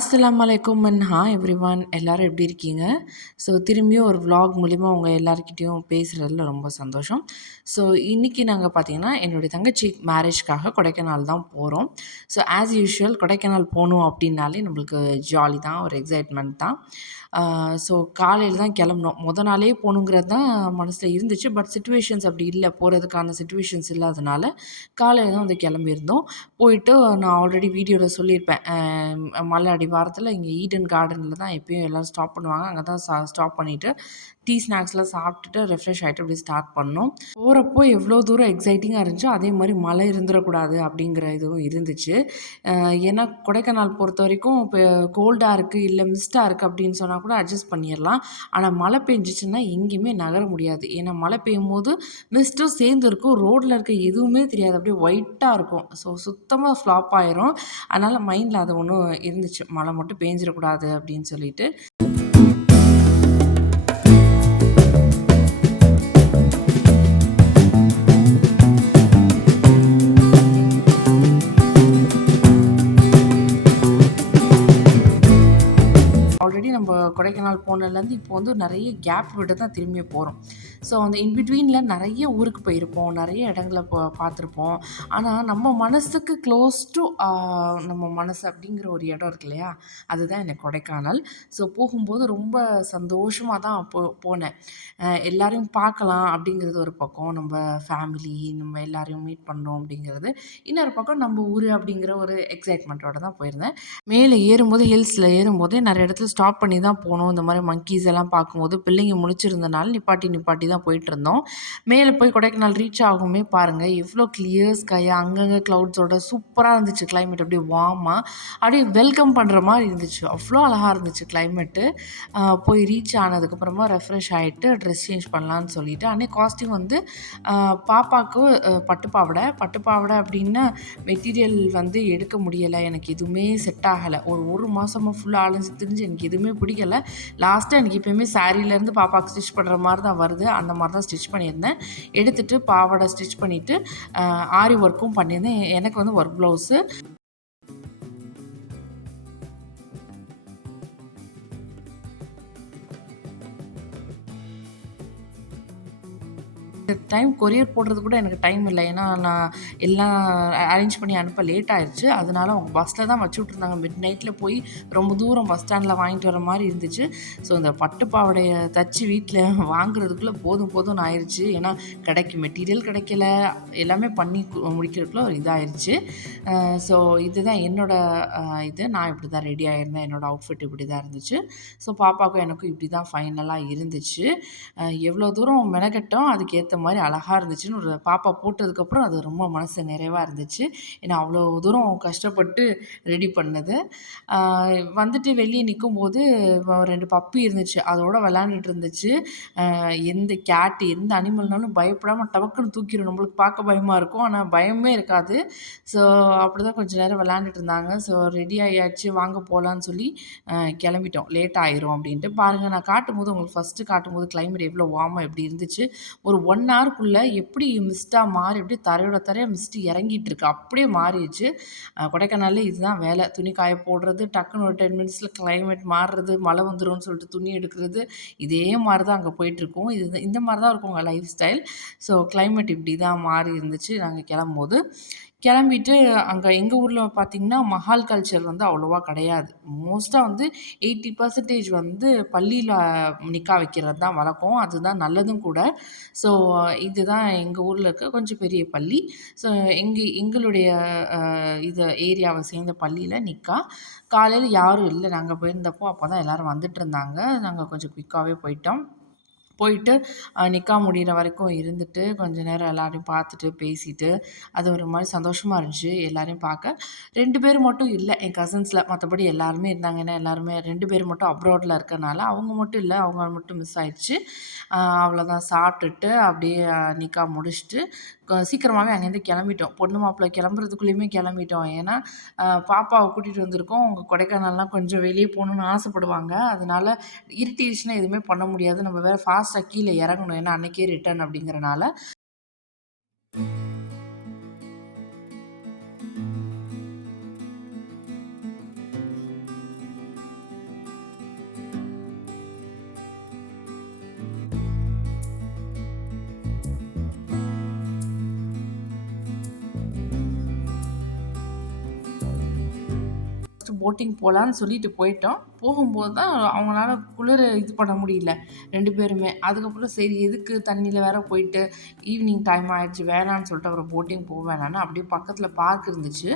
அஸ்ஸலாமு அலைக்கும் and hi everyone எல்லாரும் எப்படி இருக்கீங்க? ஸோ திரும்பியும் ஒரு vlog மூலிமா உங்க எல்லார்கிட்டயும் பேசுறதுல ரொம்ப சந்தோஷம். ஸோ இன்னைக்கு நாங்க பார்த்தீங்கன்னா, என்னுடைய தங்கச்சி மேரேஜ்க்காக கொடைக்கானல் தான் போறோம். ஸோ ஆஸ் யூசுவல் கொடைக்கானல் போணும் அப்படின்னாலே நம்மளுக்கு ஜாலி தான், ஒரு எக்ஸைட்மெண்ட் தான். ஸோ காலையில தான் கிளம்புனோம். மொத நாளே போகணுங்கிறது தான் மனசுல இருந்துச்சு. பட் சிச்சுவேஷன்ஸ் அப்படி இல்ல. போறதுக்கான சிச்சுவேஷன்ஸ் இல்லாதனால காலையில தான் வந்து கிளம்பியிருந்தோம். போயிட்டு நான் ஆல்ரெடி வீடியோல சொல்லியிருப்பேன். மலை அடிவாரத்தில இங்க ஈடன் கார்டன்ல தான் எப்பயும் எல்லாரும் ஸ்டாப் பண்ணுவாங்க. அங்க தான் ஸ்டாப் பண்ணிட்டு, டீ, ஸ்நாக்ஸ்லாம் சாப்பிட்டுட்டு ரெஃப்ரெஷ் ஆயிட்டு அப்படியே ஸ்டார்ட் பண்ணோம். போறப்போ எவ்வளோ தூரம் எக்ஸைட்டிங்கா இருந்துச்சோ, அதே மாரி மழை இருந்துறக்கூடாது அப்படிங்கிற இதுவும் இருந்துச்சு. அ ஏன்னா கொடைக்கானல் பொறுத்தவரைக்கும் இப்ப கோல்டா இருக்கு, இல்ல மிஸ்ட்டா இருக்கு அப்படின்னு சொன்னா கூட அட்ஜஸ்ட் பண்ணிறலாம். ஆனா மழை பெஞ்சுச்சுன்னா எங்கேயுமே நகர முடியாது. ஏன்னா மழை பெய்யும்போது மிஸ்ட்டும் சேர்ந்து இருக்கும். ரோட்ல இருக்க எதுவுமே தெரியாது. அப்படியே ஒயிட்டா இருக்கும். ஸோ சுத்தமா ஃப்ளாப் ஆயிரும். அதனால மைண்ட்ல அது ஒண்ணும் இருந்துச்சு. மழை மட்டும் பேஞ்சிறக்கூடாது அப்படின்னு சொல்லிட்டு. ஆல்ரெடி நம்ம கொடைக்கானல் போனதுலேருந்து இப்போ வந்து நெறைய கேப் விட்டு தான் திரும்பி போறோம். ஸோ அந்த இன் பிட்வீன்ல நெறைய ஊருக்கு போயிருப்போம். நெறைய இடங்கள பார்த்துருப்போம். ஆனா நம்ம மனசுக்கு க்ளோஸ் டூ நம்ம மனசு அப்படிங்கிற ஒரு இடம் இருக்கு இல்லையா? அதுதான் எனக்கு கொடைக்கானல். ஸோ போகும்போது ரொம்ப சந்தோஷமா தான் போனேன். எல்லாரையும் பார்க்கலாம் அப்படிங்கிறது ஒரு பக்கம். நம்ம ஃபேமிலி நம்ம எல்லாரையும் மீட் பண்ணோம் அப்படிங்கிறது. இன்னொரு பக்கம் நம்ம ஊரு அப்படிங்கிற ஒரு எக்ஸைட்மெண்ட்டோட தான் போயிருந்தேன். மேல ஏறும்போது ஹில்ஸ்ல ஏறும்போதே நெறைய இடத்துல ஸ்டாப் பண்ணி தான் போனோம். இந்த மாரி மங்கீஸ் எல்லாம் பார்க்கும்போது பிள்ளைங்க முழிச்சிருந்தனால நிப்பாட்டி தான் போயிட்டுருந்தோம். மேல போய் கொடைக்கானல் ரீச் ஆகுமே பாருங்க, எவ்ளோ கிளியர் ஸ்கையா அங்கங்க கிளவுட்ஸோட சூப்பரா இருந்துச்சு கிளைமேட் அப்படியே வார்மா. அப்படியே வெல்கம் பண்ற மாரி இருந்துச்சு. அவ்ளோ அழகா இருந்துச்சு கிளைமேட்டு. போய் ரீச் ஆனதுக்கப்புறமா ரெஃப்ரெஷ் ஆயிட்டு ட்ரெஸ் சேஞ்ச் பண்ணலான்னு சொல்லிட்டு, அன்னைக்கு காஸ்டியூம் வந்து அ பாப்பாக்கு பட்டு பாவாடை அப்டின்னா மெட்டீரியல் வந்து எடுக்க முடியல. எனக்கு எதுவுமே செட் ஆகல. ஒரு மாசமா ஃபுல்லா அலைஞ்சு திரிஞ்சு எனக்கு எதுவுமே பிடிக்கல. லாஸ்ட்டா எனக்கு எப்பயுமே சாரீலேருந்து பாப்பாக்கு ஸ்டிச் பண்ற மாரி தான் வருது. அந்த மாரி தான் ஸ்டிச் பண்ணியிருந்தேன். எடுத்துட்டு பாவாடை ஸ்டிச் பண்ணிட்டு, ஆரி ஒர்க்கும் பண்ணியிருந்தேன். எனக்கு வந்து ஒர்க் ப்ளவுஸு. டைம் கொரியர் போடுறது கூட எனக்கு டைம் இல்ல. ஏன்னா, நான் எல்லாம் அரேஞ்ச் பண்ணி அனுப்ப லேட் ஆயிருச்சு. அதனால அவங்க பஸ்ல தான் வச்சு விட்டுருந்தாங்க. மிட் நைட்ல போய் ரொம்ப தூரம் பஸ் ஸ்டாண்ட்ல வாங்கிட்டு வர மாரி இருந்துச்சு. ஸோ, இந்த பட்டு பாவாடைய தச்சு வீட்ல வாங்குறதுக்குள்ள போதும் போதும்ன்னு ஆயிருச்சு. ஏன்னா, மெட்டீரியல் கிடைக்கல. எல்லாமே பண்ணி முடிக்கிறதுக்குள்ள ஒரு இதாயிருச்சு. ஸோ, இதுதான் என்னோட அ இது. நான் இப்படி தான் ரெடி ஆயிருந்தேன். என்னோட அவுட்ஃபிட் இப்படி தான் இருந்துச்சு. ஸோ, பாப்பாவுக்கும் எனக்கும் இப்படி தான் ஃபைனலா இருந்துச்சு. எவ்வளோ தூரம் மெனக்கெட்டோம், அதுக்கு ஏத்த மாரி அழகா இருந்துச்சுன்னு ஒரு பாப்பா போட்டதுக்கப்புறம் அது ரொம்ப மனசு நிறைவா இருந்துச்சு. ஏன்னா, அவ்வளோ தூரம் கஷ்டப்பட்டு ரெடி பண்ணது. ஆ வந்துட்டு வெளிய நிக்கும்போது 2 பப்பி இருந்துச்சு. அதோட விளையாண்டுட்டு இருந்துச்சு. எந்த கேட், எந்த அனிமல்னாலும் பயப்படாம டபக்குன்னு தூக்கிரும். நம்மளுக்கு பார்க்க பயமா இருக்கும். ஆனா பயமே இருக்காது. ஸோ, அப்படிதான் கொஞ்ச நேரம் விளையாண்டுட்டு இருந்தாங்க. ஸோ, ரெடி ஆயாச்சு வாங்க போலான்னு சொல்லி கிளம்பிட்டோம். லேட் ஆயிரும் அப்படின்ட்டு. பாருங்க நான் காட்டும்போது உங்களுக்கு ஃபர்ஸ்ட்டு காட்டும்போது கிளைமேட் எவ்வளோ வார்மா எப்படி இருந்துச்சு. ஒரு 1 ஹவர்க்குள்ள எப்படி மிஸ்ட்டா மாறி அப்படியே தரையோட தரையா மிஸ்ட் இறங்கிட்டு இருக்கு. அப்படியே மாறிருச்சு. கொடைக்கானல்ல இதுதான் வேலை. துணி காய போடுறது, டக்குனு ஒரு 10 மினிட்ஸ்ல கிளைமேட் மாறுறது, மழை வந்துரும்னு சொல்லிட்டு துணி எடுக்கிறது. இதே மாரி தான் அங்க போயிட்டுருக்கும். இந்த மாரி தான் இருக்கும் அங்க லைஃப் ஸ்டைல். ஸோ கிளைமேட் இப்படி தான் மாறி இருந்துச்சு நாங்க கிளம்பும்போது. கிளம்பிட்டு அங்க எங்க ஊர்ல பார்த்தீங்கன்னா, மஹால் கல்ச்சர் வந்து அவ்வளவா கிடையாது. மோஸ்ட்டா வந்து 80% வந்து பள்ளியில நிக்கா வைக்கிறது தான் வழக்கம். அதுதான் நல்லதும் கூட. ஸோ இதுதான் எங்க ஊர்ல இருக்க கொஞ்சம் பெரிய பள்ளி. ஸோ எங்களுடைய இது ஏரியாவ சேர்ந்த பள்ளியில நிக்கா. காலையில யாரும் இல்ல. நாங்க போயிருந்தப்போ அப்பதான் எல்லாரும் வந்துட்டுருந்தாங்க. நாங்க கொஞ்சம் குயிக்காவே போயிட்டோம். போயிட்டு நிக்கா முடியிற வரைக்கும் இருந்துட்டு, கொஞ்ச நேரம் எல்லாரையும் பார்த்துட்டு, பேசிட்டு, அது ஒரு மாரி சந்தோஷமா இருந்துச்சு, எல்லாரையும் பார்க்க. 2 பேர் மட்டும் இல்ல, என் கசின்ஸ்ல. மத்தபடி எல்லாருமே இருந்தாங்க. ஏன்னா எல்லாருமே 2 பேர் மட்டும் அப்ராட்ல இருக்கனால, அவங்க மட்டும் இல்ல. அவங்க மட்டும் மிஸ் ஆயிடுச்சு. அவ்வளோதான் சாப்பிட்டுட்டு, அப்படியே நிக்கா முடிச்சுட்டு, சீக்கிரமாவே அங்கேருந்து கிளம்பிட்டோம். பொண்ணு மாப்பிள்ளை கிளம்புறதுக்குள்ளயுமே கிளம்பிட்டோம். ஏன்னா, பாப்பாவ கூட்டிட்டு வந்திருக்கோம். அவங்க கொடைக்கானல்லாம் கொஞ்சம் வெளிய போணும்னு ஆசைப்படுவாங்க. அதனால இருட்டிருச்சுன்னா எதுவுமே பண்ண முடியாது. நம்ம வேற ஃபாஸ்ட்டா கீழ இறங்கணும். ஏன்னா, அன்னைக்கே ரிட்டர்ன் அப்படிங்கிறனால. போட்டிங் போகலான்னு சொல்லிட்டு போயிட்டோம். போகும்போது தான் அவங்களால குளிர இது பண்ண முடியல 2 பேருமே. அதுக்கப்புறம் சரி எதுக்கு தண்ணியில் வேற போயிட்டு ஈவினிங் டைம் ஆயிடுச்சு வேணான்னு சொல்லிட்டு அப்புறம் போட்டிங் போக வேணான்னு அப்படியே பக்கத்தில் பார்க் இருந்துச்சு.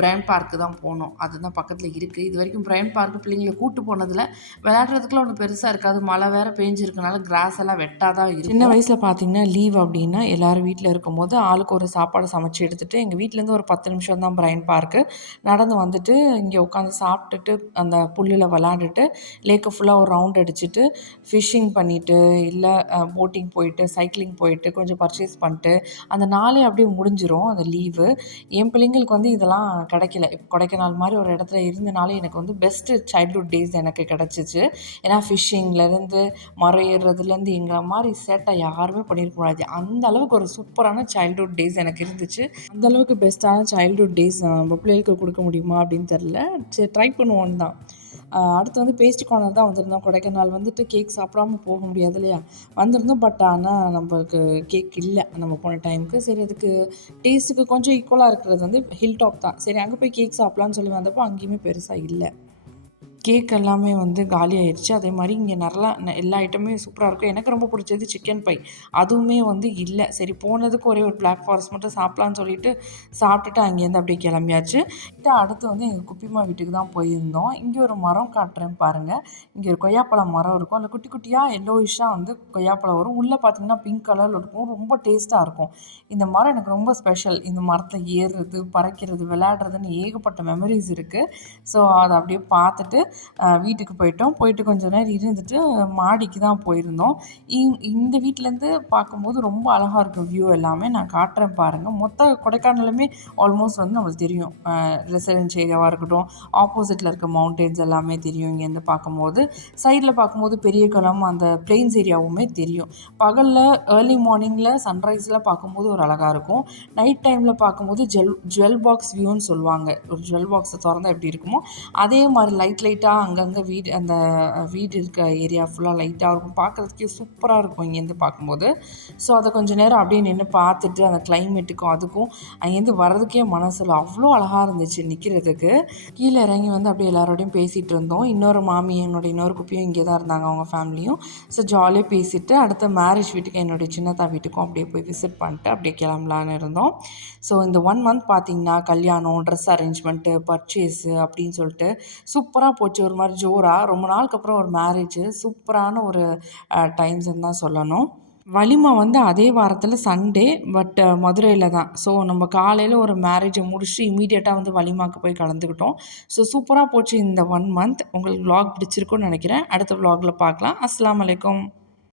பிரைன் பார்க்கு தான் போனோம். அதுதான் பக்கத்தில் இருக்குது. இது வரைக்கும் பிரைன் பார்க்கு பிள்ளைங்கள கூட்டு போனதில் விளையாடுறதுக்குலாம் ஒன்றும் பெருசாக இருக்காது. மழை வேற பேஞ்சிருக்கனால கிராஸ் எல்லாம் வெட்டாக தான் இருக்கும். சின்ன வயசில் பார்த்தீங்கன்னா லீவ் அப்படின்னா எல்லோரும் வீட்டில் இருக்கும்போது ஆளுக்கு ஒரு சாப்பாடு சமைச்சு எடுத்துகிட்டு எங்கள் வீட்டிலேருந்து ஒரு 10 நிமிஷம் தான் பிரைன் பார்க்கு. நடந்து வந்துட்டு இங்கே உட்காந்து சாப்பிட்டுட்டு அந்த புல்லில் விளாண்டுட்டு லேக்கை ஃபுல்லாக ஒரு ரவுண்ட் அடிச்சுட்டு ஃபிஷ்ஷிங் பண்ணிவிட்டு இல்லை போட்டிங் போயிட்டு சைக்கிளிங் போயிட்டு கொஞ்சம் பர்ச்சேஸ் பண்ணிட்டு அந்த நாளே அப்படியே முடிஞ்சிடும் அந்த லீவு. என் பிள்ளைங்களுக்கு வந்து இதெல்லாம் கிடைக்கல. இப்போ கொடைக்கானல் மாதிரி ஒரு இடத்துல இருந்தனாலே எனக்கு வந்து பெஸ்ட்டு சைல்ட்ஹுட் டேஸ் எனக்கு கிடச்சிச்சு. ஏன்னா ஃபிஷ்ஷிங்லேருந்து மரம் ஏறுறதுலேருந்து எங்களை மாதிரி சேட்டை யாருமே பண்ணியிருக்க கூடாது. அந்த அளவுக்கு ஒரு சூப்பரான சைல்ட்ஹுட் டேஸ் எனக்கு இருந்துச்சு. அந்தளவுக்கு பெஸ்ட்டான சைல்ட்ஹுட் டேஸ் நம்ம பிள்ளைகளுக்கு கொடுக்க முடியுமா அப்படின்னு தெரில. சரி ட்ரை பண்ணுவோன்னு தான். அடுத்து வந்து பேஸ்ட்ரி கார்னர் தான் வந்திருந்தோம். கொடைக்கானல் வந்துட்டு கேக் சாப்பிடாம போக முடியாது இல்லையா? வந்திருந்தோம். பட் ஆனால் நம்மளுக்கு கேக் இல்லை நம்ம போன டைமுக்கு. சரி அதுக்கு டேஸ்ட்டுக்கு கொஞ்சம் ஈக்குவலாக இருக்கிறது வந்து ஹில் டாப் தான். சரி அங்கே போய் கேக் சாப்பிட்லான்னு சொல்லி வந்தப்போ அங்கேயுமே பெருசாக இல்லை. கேக் எல்லாமே வந்து காலி ஆயிடுச்சு. அதே மாதிரி இங்கே நல்லா எல்லா ஐட்டமே சூப்பராக இருக்கும். எனக்கு ரொம்ப பிடிச்சது சிக்கன் பை. அதுவுமே வந்து இல்லை. சரி போனதுக்கு ஒரே ஒரு பிளாக் ஃபாரஸ்ட் மட்டும் சாப்பிட்லான்னு சொல்லிட்டு சாப்பிட்டுட்டு அங்கேருந்து அப்படியே கிளம்பியாச்சு. அடுத்து வந்து எங்கள் குப்பிமா வீட்டுக்கு தான் போயிருந்தோம். இங்கே ஒரு மரம் காட்டுறேன் பாருங்கள். இங்கே ஒரு கொய்யாப்பழம் மரம் இருக்கும். அதில் குட்டி குட்டியாக எல்லோயிஷாக வந்து கொய்யாப்பழம் வரும். உள்ளே பார்த்தீங்கன்னா பிங்க் கலரில் இருக்கும். ரொம்ப டேஸ்ட்டாக இருக்கும். இந்த மரம் எனக்கு ரொம்ப ஸ்பெஷல். இந்த மரத்தில் ஏறுறது, பறக்கிறது, விளையாடுறதுன்னு ஏகப்பட்ட மெமரிஸ் இருக்குது. ஸோ அதை அப்படியே பார்த்துட்டு வீட்டுக்கு போயிட்டு கொஞ்சம் நேரம் இருந்துட்டு மாடிக்கு தான் போயிருந்தோம். இந்த வீட்டிலேருந்து பார்க்கும்போது ரொம்ப அழகாக இருக்கும் வியூ எல்லாமே. நான் காட்டுறேன் பாருங்கள். மொத்த கொடைக்கானலுமே ஆல்மோஸ்ட் வந்து நம்மளுக்கு தெரியும். ரெசிடென்ஸ் ஏரியாவாக இருக்கட்டும், ஆப்போசிட்டில் இருக்க மவுண்டெயின்ஸ் எல்லாமே தெரியும். இங்கேருந்து பார்க்கும்போது சைடில் பார்க்கும்போது பெரிய குளம் அந்த பிளெயின்ஸ் ஏரியாவுமே தெரியும். பகலில் ஏர்லி மார்னிங்கில் சன்ரைஸில் பார்க்கும்போது ஒரு அழகாக இருக்கும். நைட் டைமில் பார்க்கும்போது ஜுவல் பாக்ஸ் வியூன்னு சொல்லுவாங்க. ஒரு ஜுவல் பாக்ஸை திறந்தா எப்படி இருக்குமோ அதே மாதிரி லைட்டாக அங்கங்கே அந்த வீடு இருக்க ஏரியா ஃபுல்லாக லைட்டாக இருக்கும். பார்க்குறதுக்கே சூப்பராக இருக்கும் இங்கேருந்து பார்க்கும்போது. ஸோ அதை கொஞ்சம் நேரம் அப்படியே நின்று பார்த்துட்டு அந்த கிளைமேட்டுக்கும் அதுக்கும் அங்கேருந்து வர்றதுக்கே மனசில் அவ்வளோ அழகாக இருந்துச்சு நிற்கிறதுக்கு. கீழே இறங்கி வந்து அப்படியே எல்லாரோடையும் பேசிகிட்டு இருந்தோம். இன்னொரு மாமி என்னோடய இன்னொரு குப்பியும் இங்கே தான் இருந்தாங்க அவங்க ஃபேமிலியும். ஸோ ஜாலியாக பேசிவிட்டு அடுத்த மேரேஜ் வீட்டுக்கு என்னுடைய சின்னத்தா வீட்டுக்கும் அப்படியே போய் விசிட் பண்ணிட்டு அப்படியே கிளம்பலான்னு இருந்தோம். ஸோ இந்த 1 மந்த் பார்த்திங்கன்னா கல்யாணம், ட்ரெஸ் அரேஞ்ச்மெண்ட்டு, பர்ச்சேஸு அப்படின்னு சொல்லிட்டு சூப்பராக போச்சு. ஒரு மாதிரி ஜோராக ரொம்ப நாளுக்கு அப்புறம் ஒரு மேரேஜு சூப்பரான ஒரு டைம்ஸ்ன்னு தான் சொல்லணும். வலிமா வந்து அதே வாரத்தில் சண்டே பட் மதுரையில் தான். ஸோ நம்ம காலையில் ஒரு மேரேஜை முடிச்சுட்டு இமீடியட்டாக வந்து வலிமாவுக்கு போய் கலந்துக்கிட்டோம். ஸோ சூப்பராக போச்சு இந்த 1 மந்த். உங்களுக்கு விலாக் பிடிச்சிருக்குன்னு நினைக்கிறேன். அடுத்த விலாகில் பார்க்கலாம். அஸ்ஸலாமு அலைக்கும்.